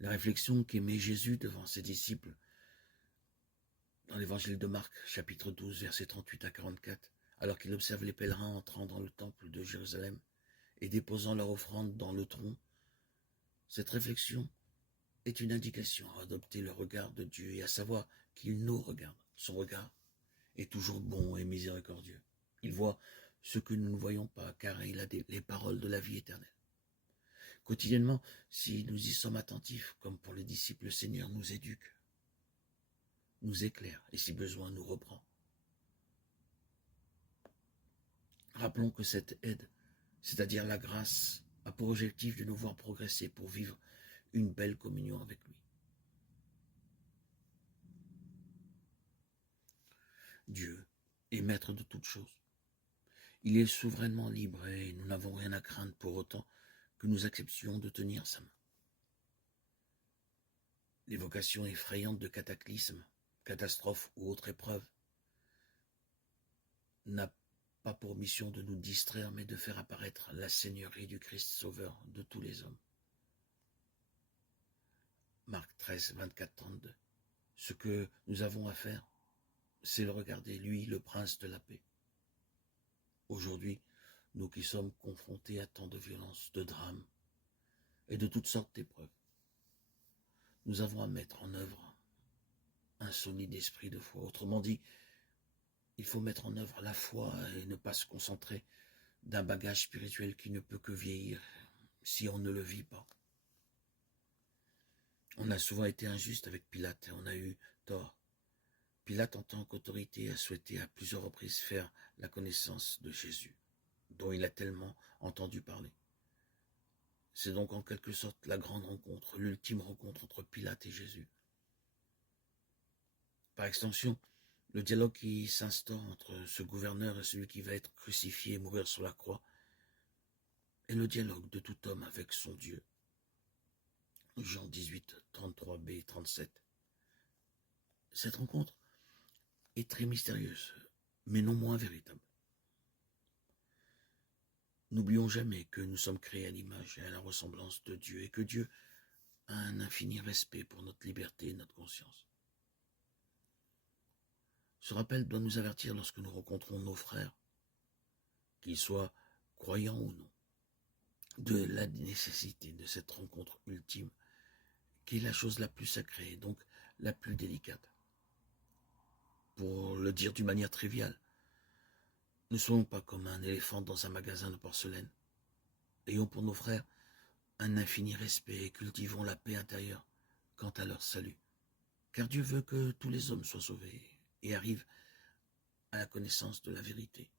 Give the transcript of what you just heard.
La réflexion qu'aimait Jésus devant ses disciples dans l'évangile de Marc, chapitre 12, versets 38 à 44, alors qu'il observe les pèlerins entrant dans le temple de Jérusalem et déposant leur offrande dans le tronc, cette réflexion est une indication à adopter le regard de Dieu et à savoir qu'il nous regarde. Son regard est toujours bon et miséricordieux. Il voit ce que nous ne voyons pas, car il a les paroles de la vie éternelle. Quotidiennement, si nous y sommes attentifs, comme pour les disciples, le Seigneur nous éduque, nous éclaire et si besoin nous reprend. Rappelons que cette aide, c'est-à-dire la grâce, a pour objectif de nous voir progresser pour vivre une belle communion avec lui. Dieu est maître de toutes choses. Il est souverainement libre et nous n'avons rien à craindre pour autant que nous acceptions de tenir sa main. L'évocation effrayante de cataclysmes, catastrophes ou autres épreuves n'a pas pour mission de nous distraire, mais de faire apparaître la Seigneurie du Christ Sauveur de tous les hommes. Marc 13, 24, 32. Ce que nous avons à faire, c'est le regarder, lui, le prince de la paix. Aujourd'hui, nous qui sommes confrontés à tant de violences, de drames et de toutes sortes d'épreuves, nous avons à mettre en œuvre un solide esprit de foi. Autrement dit, il faut mettre en œuvre la foi et ne pas se concentrer d'un bagage spirituel qui ne peut que vieillir si on ne le vit pas. On a souvent été injuste avec Pilate et on a eu tort. Pilate, en tant qu'autorité, a souhaité à plusieurs reprises faire la connaissance de Jésus, dont il a tellement entendu parler. C'est donc en quelque sorte la grande rencontre, l'ultime rencontre entre Pilate et Jésus. Par extension, le dialogue qui s'instaure entre ce gouverneur et celui qui va être crucifié et mourir sur la croix est le dialogue de tout homme avec son Dieu. Jean 18, 33b et 37. Cette rencontre est très mystérieuse, mais non moins véritable. N'oublions jamais que nous sommes créés à l'image et à la ressemblance de Dieu et que Dieu a un infini respect pour notre liberté et notre conscience. Ce rappel doit nous avertir lorsque nous rencontrons nos frères, qu'ils soient croyants ou non, de la nécessité de cette rencontre ultime, qui est la chose la plus sacrée, donc la plus délicate. Pour le dire d'une manière triviale, ne soyons pas comme un éléphant dans un magasin de porcelaine. Ayons pour nos frères un infini respect et cultivons la paix intérieure quant à leur salut. Car Dieu veut que tous les hommes soient sauvés et arrivent à la connaissance de la vérité.